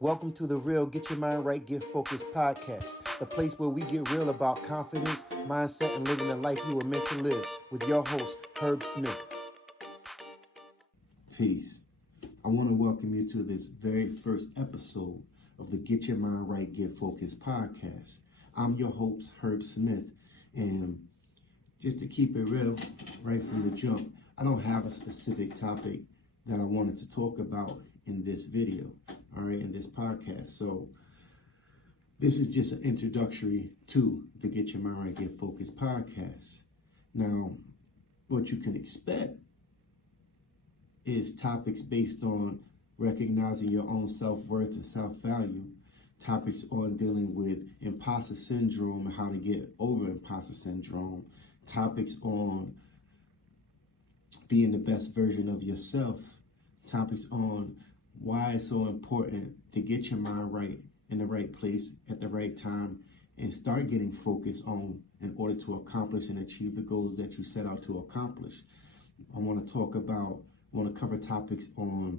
Welcome to the Real Get Your Mind Right, Get Focused podcast, the place where we get real about confidence, mindset, and living the life you were meant to live with your host, Herb Smith. Peace. I want to welcome you to this very first episode of the Get Your Mind Right, Get Focused podcast. I'm your host, Herb Smith, and just to keep it real right from the jump, I don't have a specific topic that I wanted to talk about in this video, all right, in this podcast. So this is just an introductory to the Get Your Mind Right, Get Focused podcast. Now, what you can expect is topics based on recognizing your own self-worth and self-value, topics on dealing with imposter syndrome and how to get over imposter syndrome, topics on being the best version of yourself, topics on why it's so important to get your mind right in the right place at the right time and start getting focused on in order to accomplish and achieve the goals that you set out to accomplish. I want to cover topics on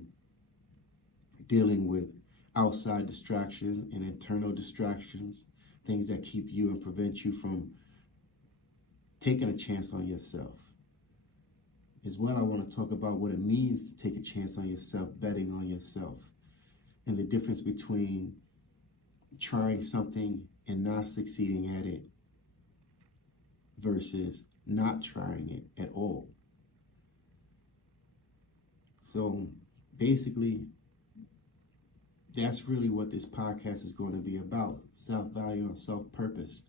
dealing with outside distractions and internal distractions, things that keep you and prevent you from taking a chance on yourself. As well, I want to talk about what it means to take a chance on yourself, betting on yourself, and the difference between trying something and not succeeding at it versus not trying it at all. So basically, that's really what this podcast is going to be about: self-value and self-purpose,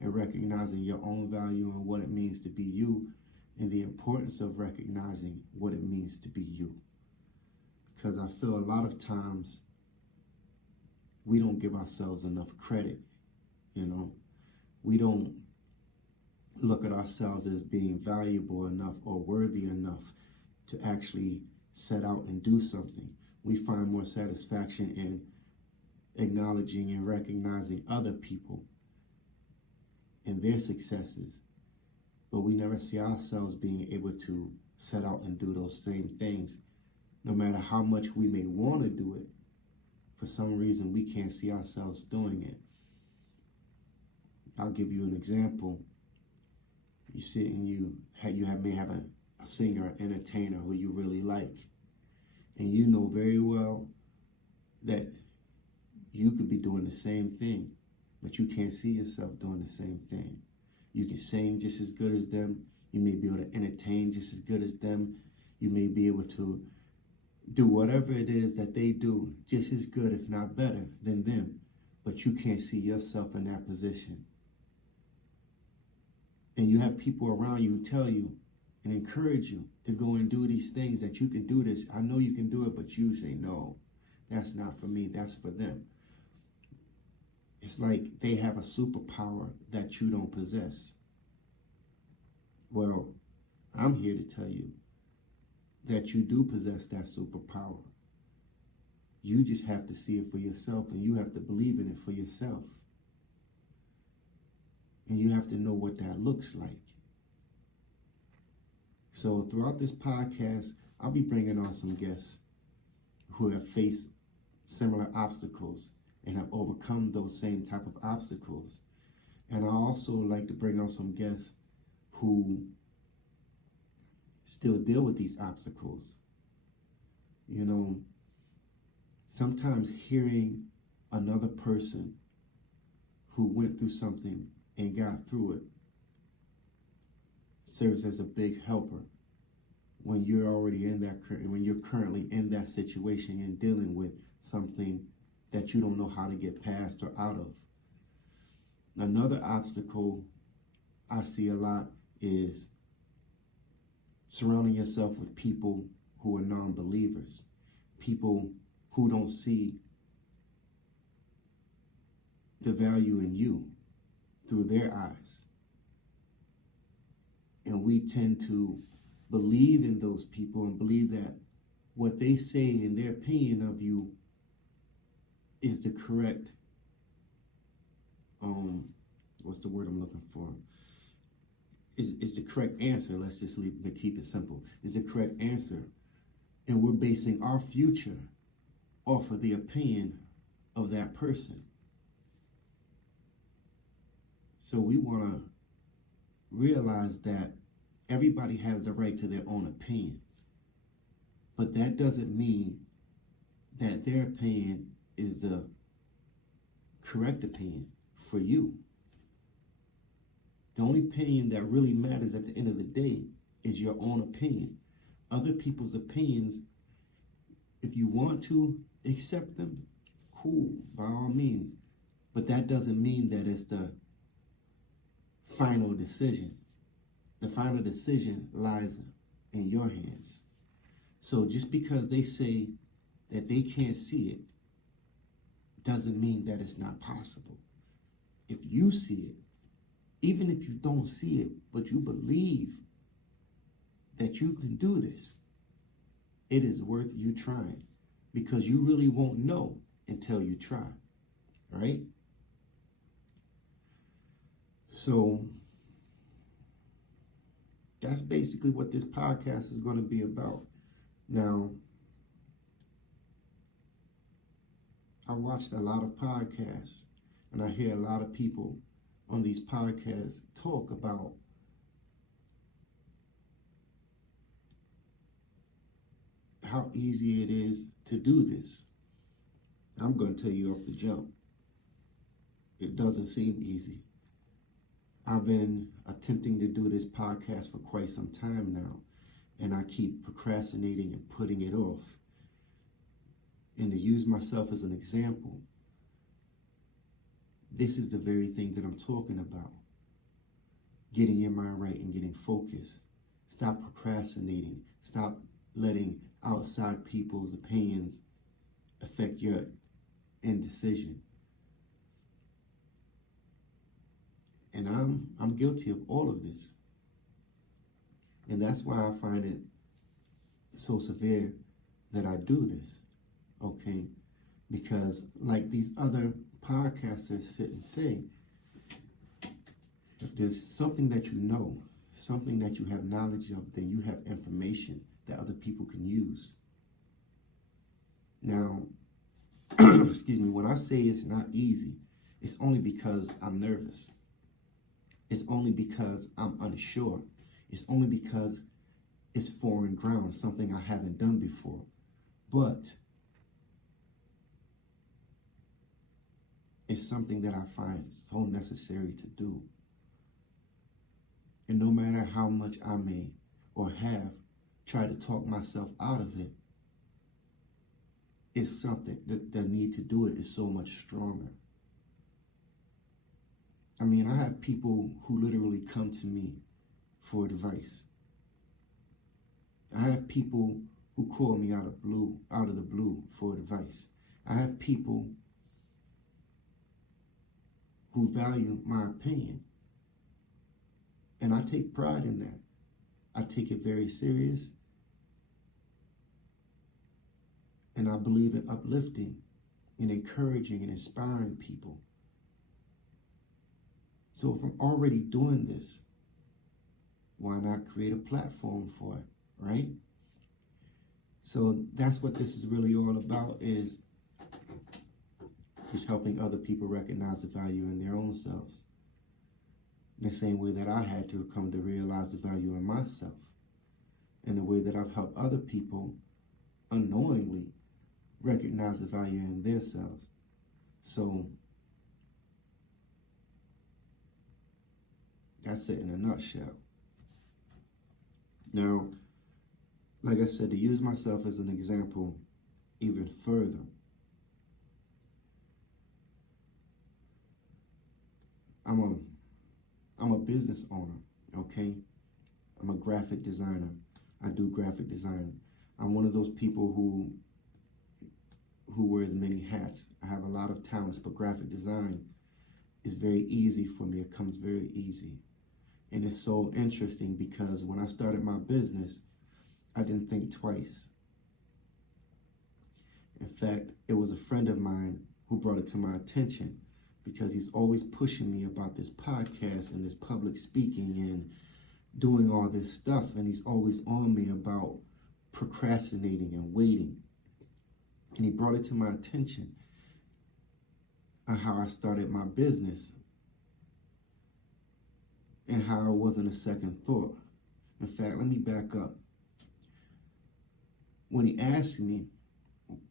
and recognizing your own value and what it means to be you, and the importance of recognizing what it means to be you. Because I feel a lot of times we don't give ourselves enough credit, We don't look at ourselves as being valuable enough or worthy enough to actually set out and do something. We find more satisfaction in acknowledging and recognizing other people and their successes, but we never see ourselves being able to set out and do those same things. No matter how much we may want to do it, for some reason we can't see ourselves doing it. I'll give you an example. You sit and may have a singer or entertainer who you really like, and you know very well that you could be doing the same thing, but you can't see yourself doing the same thing. You can sing just as good as them. You may be able to entertain just as good as them. You may be able to do whatever it is that they do just as good, if not better, than them. But you can't see yourself in that position. And you have people around you who tell you and encourage you to go and do these things, that you can do this. I know you can do it, but you say, no, that's not for me, that's for them. It's like they have a superpower that you don't possess. Well, I'm here to tell you that you do possess that superpower. You just have to see it for yourself, and you have to believe in it for yourself. And you have to know what that looks like. So throughout this podcast, I'll be bringing on some guests who have faced similar obstacles and have overcome those same type of obstacles. And I also like to bring on some guests who still deal with these obstacles. Sometimes hearing another person who went through something and got through it serves as a big helper when you're already when you're currently in that situation and dealing with something that you don't know how to get past or out of. Another obstacle I see a lot is surrounding yourself with people who are non-believers, people who don't see the value in you through their eyes. And we tend to believe in those people and believe that what they say in their opinion of you is the correct, what's the word I'm looking for? Is the correct answer. Let's just keep it simple. Is the correct answer. And we're basing our future off of the opinion of that person. So we want to realize that everybody has the right to their own opinion. But that doesn't mean that their opinion is the correct opinion for you. The only opinion that really matters at the end of the day is your own opinion. Other people's opinions, if you want to accept them, cool, by all means. But that doesn't mean that it's the final decision. The final decision lies in your hands. So just because they say that they can't see it doesn't mean that it's not possible. If you see it, even if you don't see it, but you believe that you can do this, it is worth you trying, because you really won't know until you try, right? So that's basically what this podcast is going to be about. Now, I watched a lot of podcasts, and I hear a lot of people on these podcasts talk about how easy it is to do this. I'm going to tell you off the jump, it doesn't seem easy. I've been attempting to do this podcast for quite some time now, and I keep procrastinating and putting it off. And to use myself as an example, this is the very thing that I'm talking about. Getting your mind right and getting focused. Stop procrastinating. Stop letting outside people's opinions affect your indecision. And I'm guilty of all of this. And that's why I find it so severe that I do this, okay? Because like these other podcasters sit and say, if there's something that you know, something that you have knowledge of, then you have information that other people can use. Now, excuse me, when I say it's not easy, it's only because I'm nervous. It's only because I'm unsure. It's only because it's foreign ground, something I haven't done before. But it's something that I find so necessary to do. And no matter how much I may or have tried to talk myself out of it, it's something that the need to do it is so much stronger. I mean, I have people who literally come to me for advice. I have people who call me out of the blue for advice. I have people who value my opinion. And I take pride in that. I take it very serious. And I believe in uplifting and encouraging and inspiring people. So if I'm already doing this, why not create a platform for it, right? So that's what this is really all about, is helping other people recognize the value in their own selves. The same way that I had to come to realize the value in myself. And the way that I've helped other people unknowingly recognize the value in their selves. So that's it in a nutshell. Now, like I said, to use myself as an example even further, I'm a business owner, okay? I'm a graphic designer. I do graphic design. I'm one of those people who wears many hats. I have a lot of talents, but graphic design is very easy for me. It comes very easy. And it's so interesting because when I started my business, I didn't think twice. In fact, it was a friend of mine who brought it to my attention, because he's always pushing me about this podcast and this public speaking and doing all this stuff. And he's always on me about procrastinating and waiting. And he brought it to my attention. of how I started my business and how it wasn't a second thought. In fact, let me back up. When he asked me,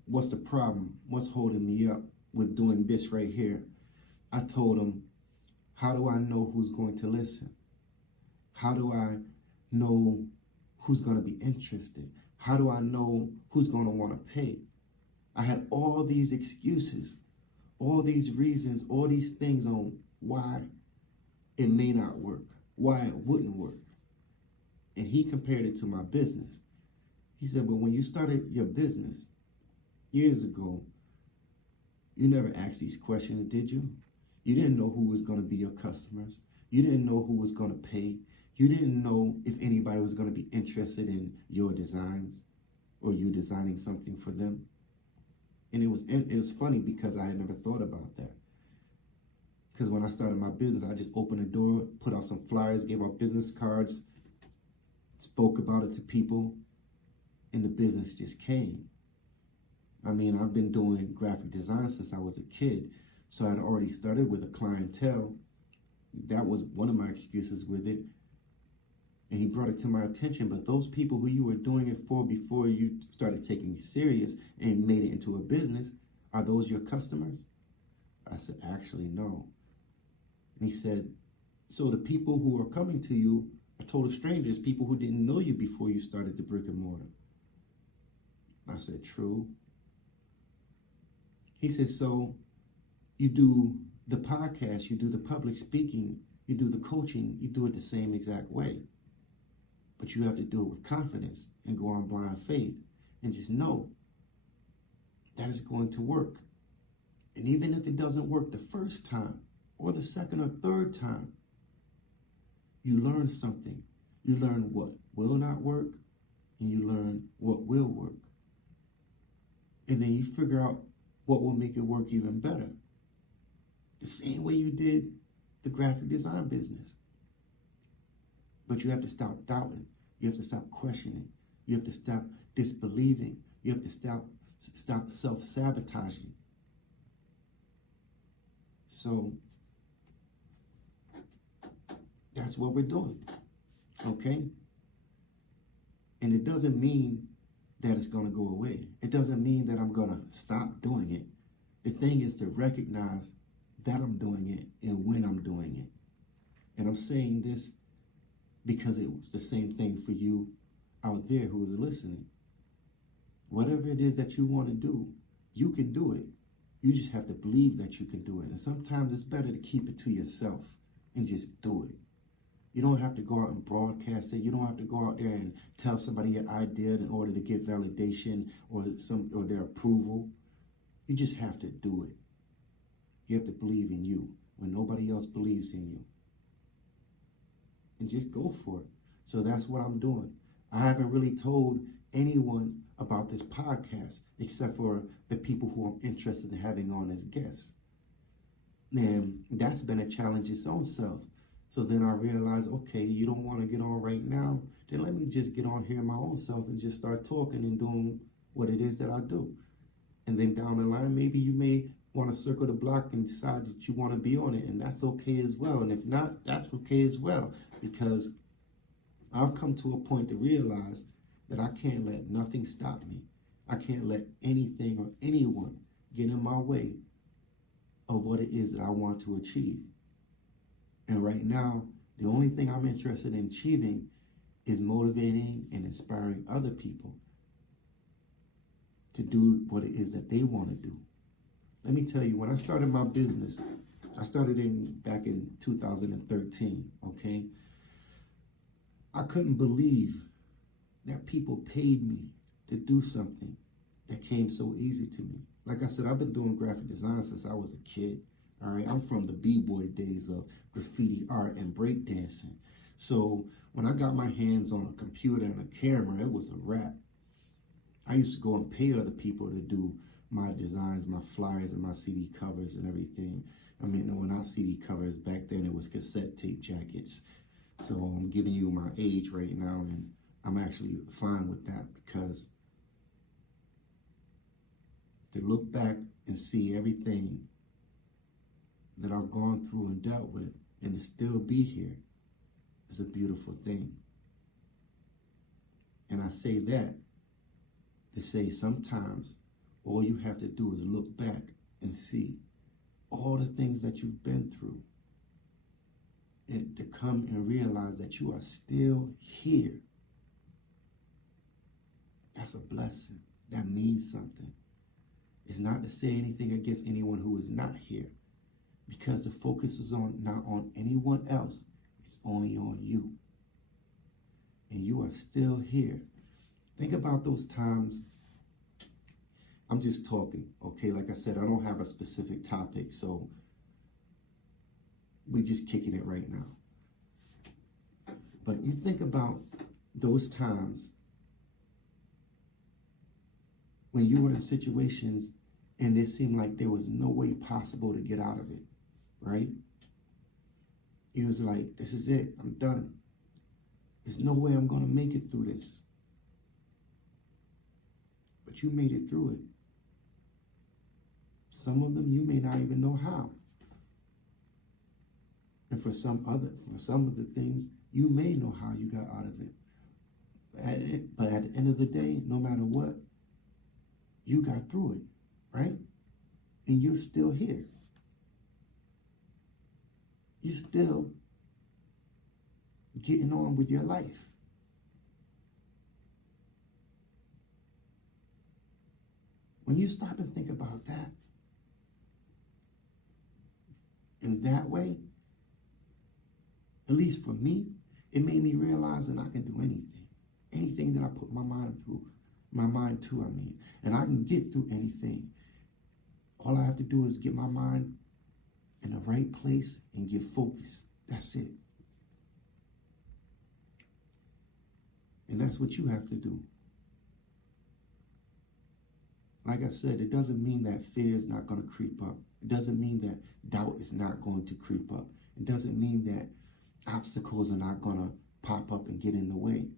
what's the problem? What's holding me up with doing this right here? I told him, how do I know who's going to listen? How do I know who's going to be interested? How do I know who's going to want to pay? I had all these excuses, all these reasons, all these things on why it may not work, why it wouldn't work. And he compared it to my business. He said, but when you started your business years ago, you never asked these questions, did you? You didn't know who was going to be your customers. You didn't know who was going to pay. You didn't know if anybody was going to be interested in your designs or you designing something for them. And it was funny because I had never thought about that. Because when I started my business, I just opened the door, put out some flyers, gave out business cards, spoke about it to people, and the business just came. I mean, I've been doing graphic design since I was a kid, so I'd already started with a clientele. That was one of my excuses with it. And he brought it to my attention, but those people who you were doing it for before you started taking it serious and made it into a business, are those your customers? I said, actually, no. And he said, so the people who are coming to you are total strangers, people who didn't know you before you started the brick and mortar. I said, true. He said, so you do the podcast, you do the public speaking, you do the coaching, you do it the same exact way. But you have to do it with confidence and go on blind faith and just know that it's going to work. And even if it doesn't work the first time or the second or third time, you learn something. You learn what will not work and you learn what will work. And then you figure out what will make it work even better. The same way you did the graphic design business. But you have to stop doubting. You have to stop questioning. You have to stop disbelieving. You have to stop self-sabotaging. So that's what we're doing, okay? And it doesn't mean that it's going to go away. It doesn't mean that I'm going to stop doing it. The thing is to recognize that I'm doing it and when I'm doing it. And I'm saying this because it was the same thing for you out there who was listening. Whatever it is that you want to do, you can do it. You just have to believe that you can do it. And sometimes it's better to keep it to yourself and just do it. You don't have to go out and broadcast it. You don't have to go out there and tell somebody your idea in order to get validation or their approval. You just have to do it. You have to believe in you when nobody else believes in you. And just go for it. So that's what I'm doing. I haven't really told anyone about this podcast except for the people who I'm interested in having on as guests. And that's been a challenge its own self. So then I realized, okay, you don't want to get on right now, then let me just get on here my own self and just start talking and doing what it is that I do. And then down the line, maybe you may want to circle the block and decide that you want to be on it, and that's okay as well. And if not, that's okay as well, because I've come to a point to realize that I can't let nothing stop me. I can't let anything or anyone get in my way of what it is that I want to achieve. And right now, the only thing I'm interested in achieving is motivating and inspiring other people to do what it is that they want to do. Let me tell you, when I started my business, I started back in 2013, okay? I couldn't believe that people paid me to do something that came so easy to me. Like I said, I've been doing graphic design since I was a kid. All right, I'm from the b-boy days of graffiti art and breakdancing. So when I got my hands on a computer and a camera, it was a wrap. I used to go and pay other people to do my designs, my flyers, and my CD covers and everything. I mean, well, not CD covers. Back then it was cassette tape jackets. So I'm giving you my age right now, and I'm actually fine with that, because to look back and see everything that I've gone through and dealt with, and to still be here is a beautiful thing. And I say that to say sometimes all you have to do is look back and see all the things that you've been through, and to come and realize that you are still here. That's a blessing. That means something. It's not to say anything against anyone who is not here, because the focus is not on anyone else. It's only on you. And you are still here. Think about those times. I'm just talking, okay? Like I said, I don't have a specific topic, so we're just kicking it right now. But you think about those times when you were in situations and it seemed like there was no way possible to get out of it, right? It was like, this is it, I'm done. There's no way I'm gonna make it through this. But you made it through it. Some of them you may not even know how. And for some of the things, you may know how you got out of it. But at the end of the day, no matter what, you got through it, right? And you're still here. You're still getting on with your life. When you stop and think about that, in that way, at least for me, it made me realize that I can do anything. Anything that I put my mind to, and I can get through anything. All I have to do is get my mind in the right place and get focused. That's it. And that's what you have to do. Like I said, it doesn't mean that fear is not going to creep up. It doesn't mean that doubt is not going to creep up. It doesn't mean that obstacles are not going to pop up and get in the way.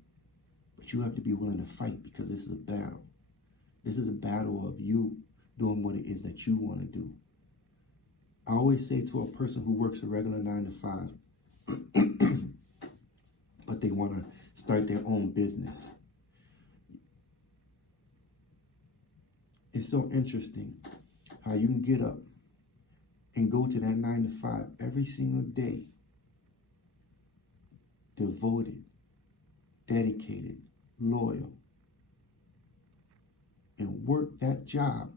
But you have to be willing to fight, because this is a battle. This is a battle of you doing what it is that you want to do. I always say to a person who works a regular 9 to 5, but they want to start their own business. It's so interesting how you can get up and go to that 9 to 5 every single day, devoted, dedicated, loyal, and work that job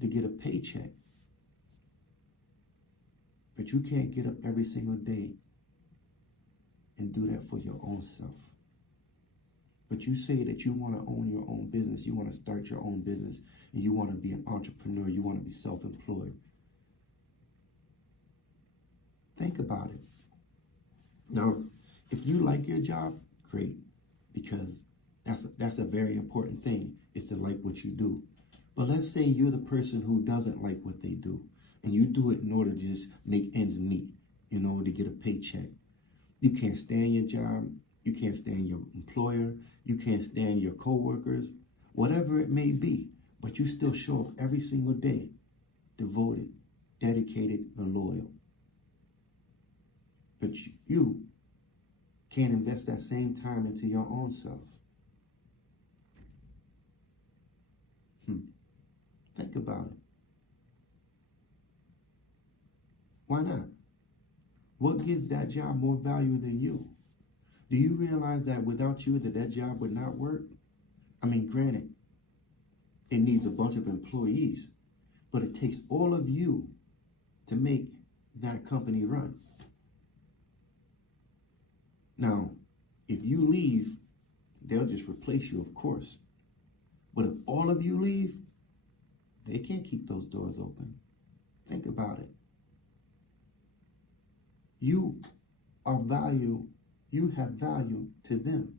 to get a paycheck. But you can't get up every single day and do that for your own self. But you say that you want to own your own business, you want to start your own business, and you want to be an entrepreneur, you want to be self-employed. Think about it. Now, if you like your job, great, because that's a very important thing, is to like what you do. But let's say you're the person who doesn't like what they do, and you do it in order to just make ends meet, to get a paycheck. You can't stand your job, you can't stand your employer, you can't stand your coworkers, whatever it may be, but you still show up every single day, devoted, dedicated, and loyal. But you can't invest that same time into your own self. Think about it. Why not? What gives that job more value than you? Do you realize that without you, that job would not work? I mean, granted, it needs a bunch of employees, but it takes all of you to make that company run. Now, if you leave, they'll just replace you, of course. But if all of you leave, they can't keep those doors open. Think about it. You have value to them.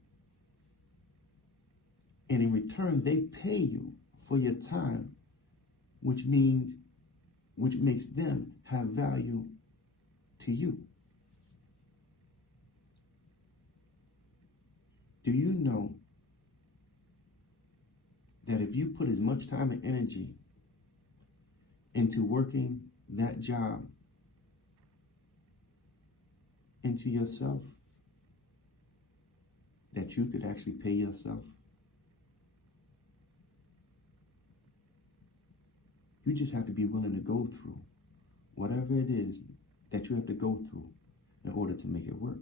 And in return, they pay you for your time, which makes them have value to you. Do you know that if you put as much time and energy into working that job into yourself that you could actually pay yourself? You just have to be willing to go through whatever it is that you have to go through in order to make it work.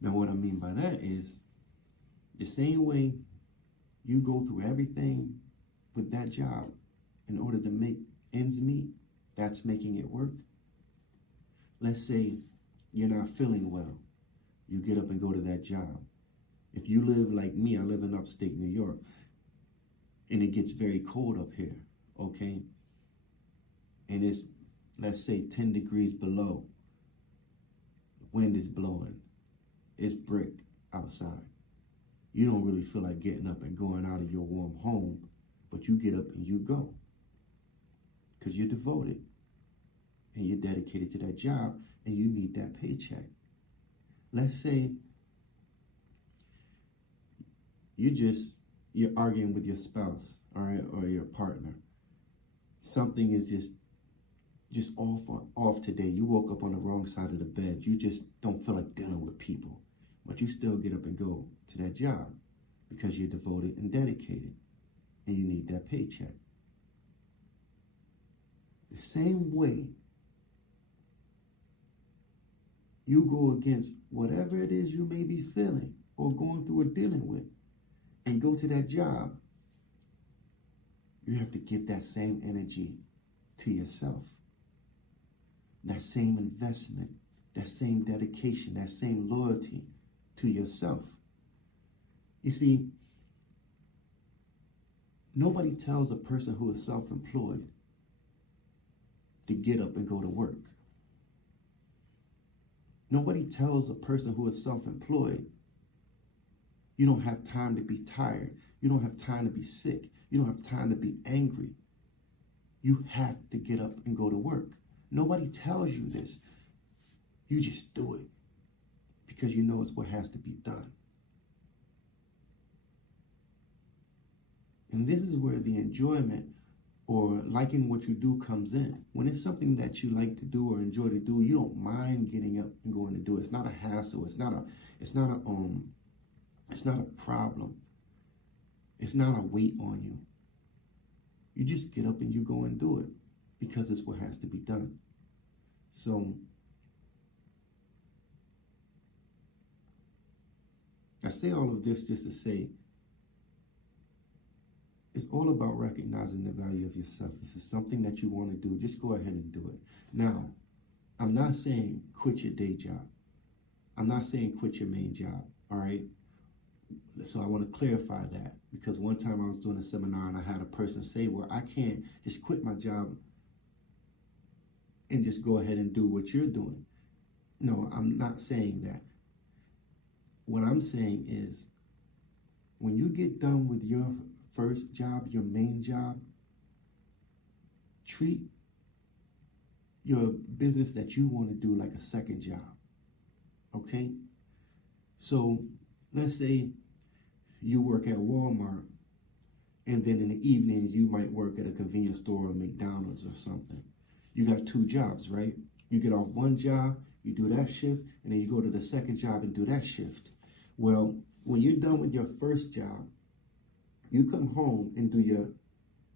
Now, what I mean by that is the same way you go through everything with that job in order to make ends meet, that's making it work. Let's say you're not feeling well. You get up and go to that job. If you live like me, I live in upstate New York, and it gets very cold up here, okay? And it's, let's say, 10 degrees below. The wind is blowing. It's brick outside. You don't really feel like getting up and going out of your warm home, but you get up and you go because you're devoted and you're dedicated to that job and you need that paycheck. Let's say you're arguing with your spouse, all right, or your partner. Something is just off today. You woke up on the wrong side of the bed. You just don't feel like dealing with people, but you still get up and go to that job because you're devoted and dedicated and you need that paycheck. The same way you go against whatever it is you may be feeling or going through or dealing with and go to that job, you have to give that same energy to yourself. That same investment, that same dedication, that same loyalty to yourself. You see, nobody tells a person who is self-employed to get up and go to work. Nobody tells a person who is self-employed, you don't have time to be tired. You don't have time to be sick. You don't have time to be angry. You have to get up and go to work. Nobody tells you this. You just do it because you know it's what has to be done. And this is where the enjoyment or liking what you do comes in. When it's something that you like to do or enjoy to do, you don't mind getting up and going to do it. It's not a hassle. It's not a problem. It's not a weight on you. You just get up and you go and do it because it's what has to be done. So I say all of this just to say it's all about recognizing the value of yourself. If it's something that you want to do, just go ahead and do it. Now, I'm not saying quit your day job. I'm not saying quit your main job, all right? So I want to clarify that because one time I was doing a seminar and I had a person say, well, I can't just quit my job and just go ahead and do what you're doing. No, I'm not saying that. What I'm saying is when you get done with your first job, your main job, treat your business that you want to do like a second job, okay? So let's say you work at Walmart and then in the evening you might work at a convenience store or McDonald's or something. You got two jobs, right? You get off one job, you do that shift, and then you go to the second job and do that shift. Well, when you're done with your first job, you come home and do your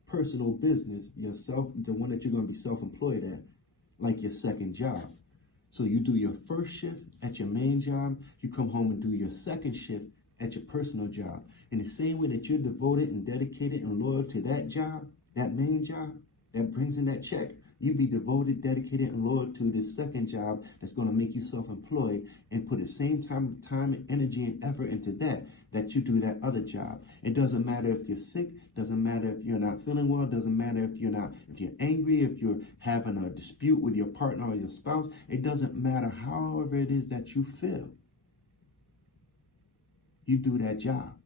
personal business, yourself, the one that you're going to be self-employed at, like your second job. So you do your first shift at your main job, you come home and do your second shift at your personal job. In the same way that you're devoted and dedicated and loyal to that job, that main job, that brings in that check, you be devoted, dedicated, and loyal to this second job that's going to make you self-employed and put the same time, energy, and effort into that you do that other job. It doesn't matter if you're sick, doesn't matter if you're not feeling well, doesn't matter if you're angry, if you're having a dispute with your partner or your spouse. It doesn't matter however it is that you feel. You do that job.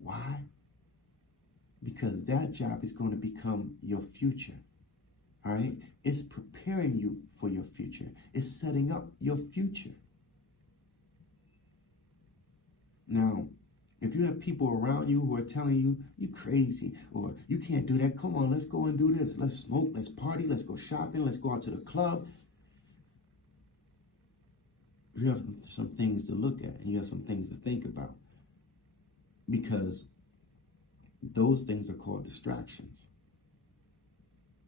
Why? Because that job is going to become your future, all right? It's preparing you for your future. It's setting up your future. Now, If you have people around you who are telling you, you crazy, or you can't do that, come on, let's go and do this. Let's smoke, let's party, let's go shopping, let's go out to the club. You have some things to look at and you have some things to think about. Because those things are called distractions.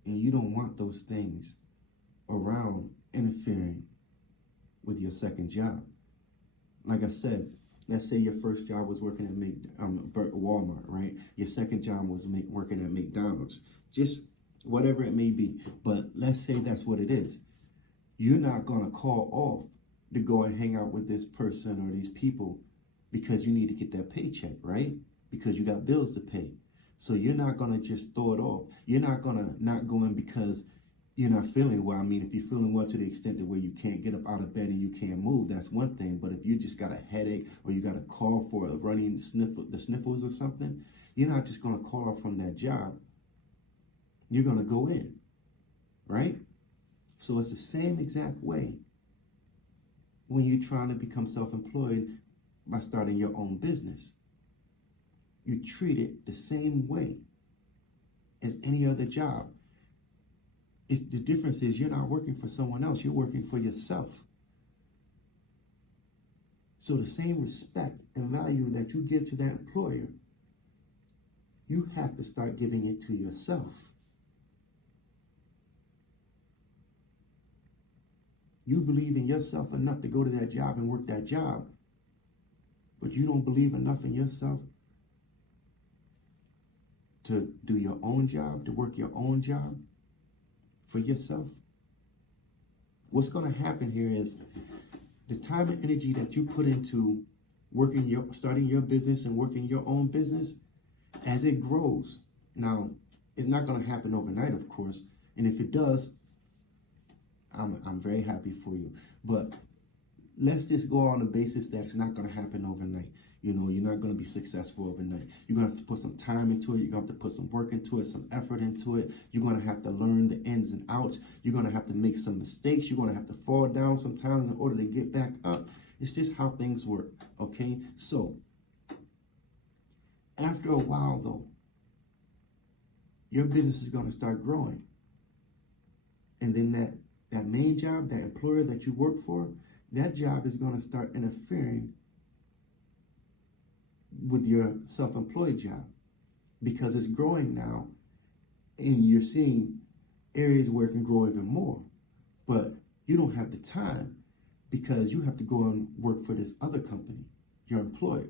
And you don't want those things around interfering with your second job. Like I said, let's say your first job was working at Walmart, right? Your second job was working at McDonald's. Just whatever it may be. But let's say that's what it is. You're not going to call off to go and hang out with this person or these people because you need to get that paycheck, right? Because you got bills to pay. So you're not going to just throw it off. You're not going to not go in because you're not feeling well. I mean, if you're feeling well to the extent that where you can't get up out of bed and you can't move, that's one thing. But if you just got a headache or you got a call for a running sniffles or something, you're not just going to call off from that job. You're going to go in, right? So it's the same exact way when you're trying to become self-employed by starting your own business. You treat it the same way as any other job. The difference is you're not working for someone else, you're working for yourself. So the same respect and value that you give to that employer, you have to start giving it to yourself. You believe in yourself enough to go to that job and work that job, but you don't believe enough in yourself to do your own job, to work your own job for yourself. What's going to happen here is the time and energy that you put into starting your business and working your own business, as it grows. Now, it's not going to happen overnight, of course, and if it does, I'm very happy for you. But let's just go on the basis that it's not going to happen overnight. You know, you're not going to be successful overnight. You're going to have to put some time into it. You're going to have to put some work into it, some effort into it. You're going to have to learn the ins and outs. You're going to have to make some mistakes. You're going to have to fall down sometimes in order to get back up. It's just how things work, okay? So, after a while, though, your business is going to start growing. And then that main job, that employer that you work for, that job is going to start interfering with your self-employed job because it's growing now and you're seeing areas where it can grow even more. But you don't have the time because you have to go and work for this other company, your employer.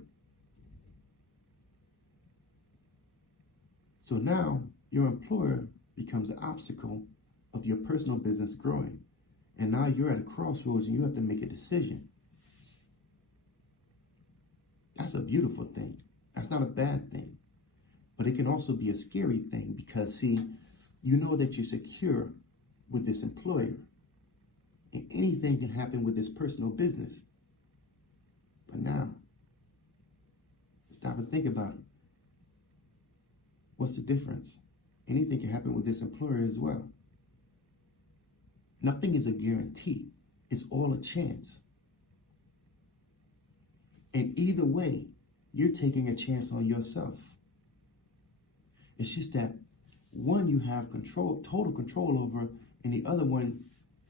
So now your employer becomes the obstacle of your personal business growing. And now you're at a crossroads and you have to make a decision. That's a beautiful thing. That's not a bad thing. But it can also be a scary thing because, see, you know that you're secure with this employer. And anything can happen with this personal business. But now, stop and think about it. What's the difference? Anything can happen with this employer as well. Nothing is a guarantee. It's all a chance. And either way, you're taking a chance on yourself. It's just that one you have total control over, and the other one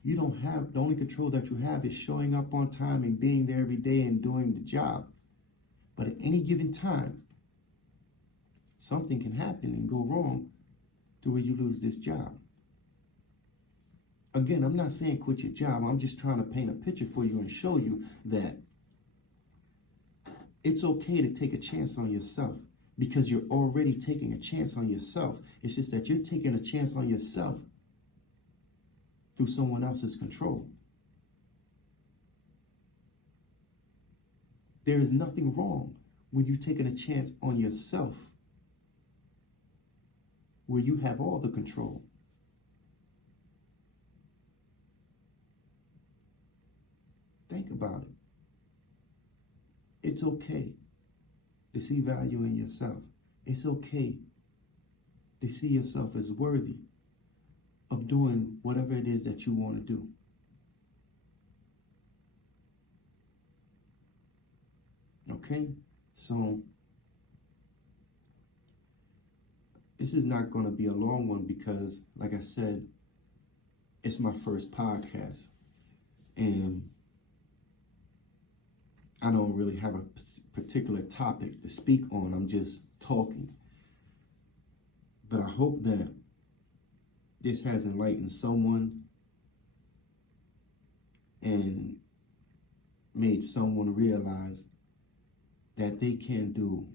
you don't have. The only control that you have is showing up on time and being there every day and doing the job. But at any given time, something can happen and go wrong to where you lose this job. Again, I'm not saying quit your job. I'm just trying to paint a picture for you and show you that it's okay to take a chance on yourself because you're already taking a chance on yourself. It's just that you're taking a chance on yourself through someone else's control. There is nothing wrong with you taking a chance on yourself where you have all the control. Think about it. It's okay to see value in yourself. It's okay to see yourself as worthy of doing whatever it is that you want to do. Okay? So this is not going to be a long one because, like I said, it's my first podcast. And I don't really have a particular topic to speak on. I'm just talking. But I hope that this has enlightened someone and made someone realize that they can do,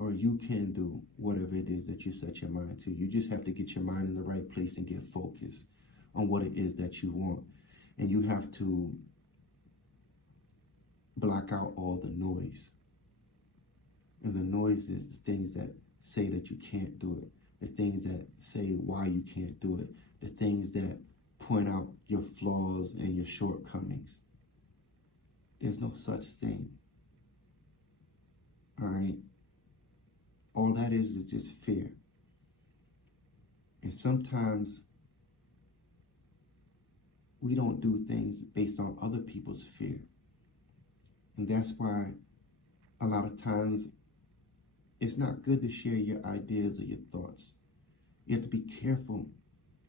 or you can do, whatever it is that you set your mind to. You just have to get your mind in the right place and get focused on what it is that you want. And you have to block out all the noise. And the noise is the things that say that you can't do it, the things that say why you can't do it, the things that point out your flaws and your shortcomings. There's no such thing. All right? All that is just fear. And sometimes we don't do things based on other people's fear. And that's why a lot of times it's not good to share your ideas or your thoughts. You have to be careful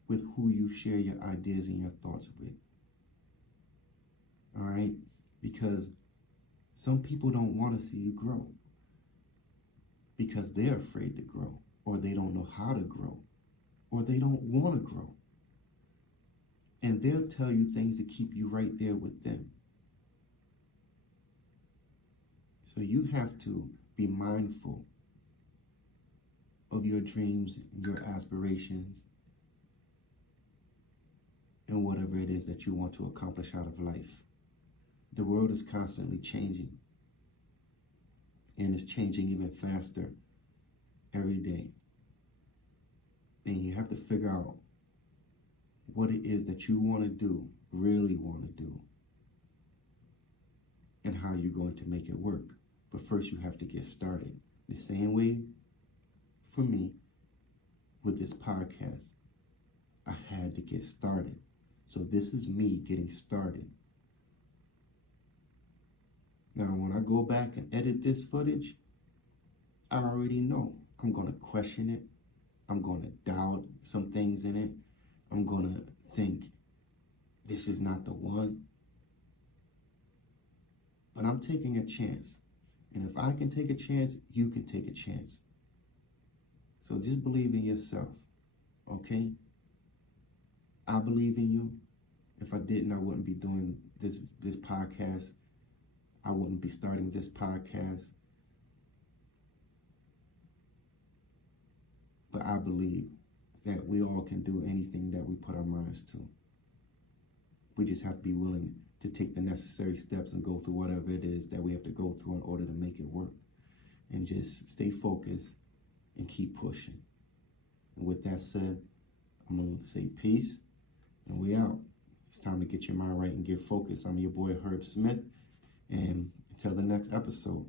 with who you share your ideas and your thoughts with. All right? Because some people don't want to see you grow because they're afraid to grow, or they don't know how to grow, or they don't want to grow. And they'll tell you things to keep you right there with them. So you have to be mindful of your dreams and your aspirations and whatever it is that you want to accomplish out of life. The world is constantly changing, and it's changing even faster every day. And you have to figure out what it is that you want to do, really want to do, and how you're going to make it work. But first you have to get started. The same way for me with this podcast, I had to get started. So this is me getting started. Now, when I go back and edit this footage, I already know I'm going to question it. I'm going to doubt some things in it. I'm going to think, this is not the one. But I'm taking a chance. And if I can take a chance, you can take a chance. So just believe in yourself, okay? I believe in you. If I didn't, I wouldn't be doing this podcast. I wouldn't be starting this podcast. But I believe that we all can do anything that we put our minds to. We just have to be willing to take the necessary steps and go through whatever it is that we have to go through in order to make it work. And just stay focused and keep pushing. And with that said, I'm going to say peace, and we out. It's time to get your mind right and get focused. I'm your boy, Herb Smith, and until the next episode.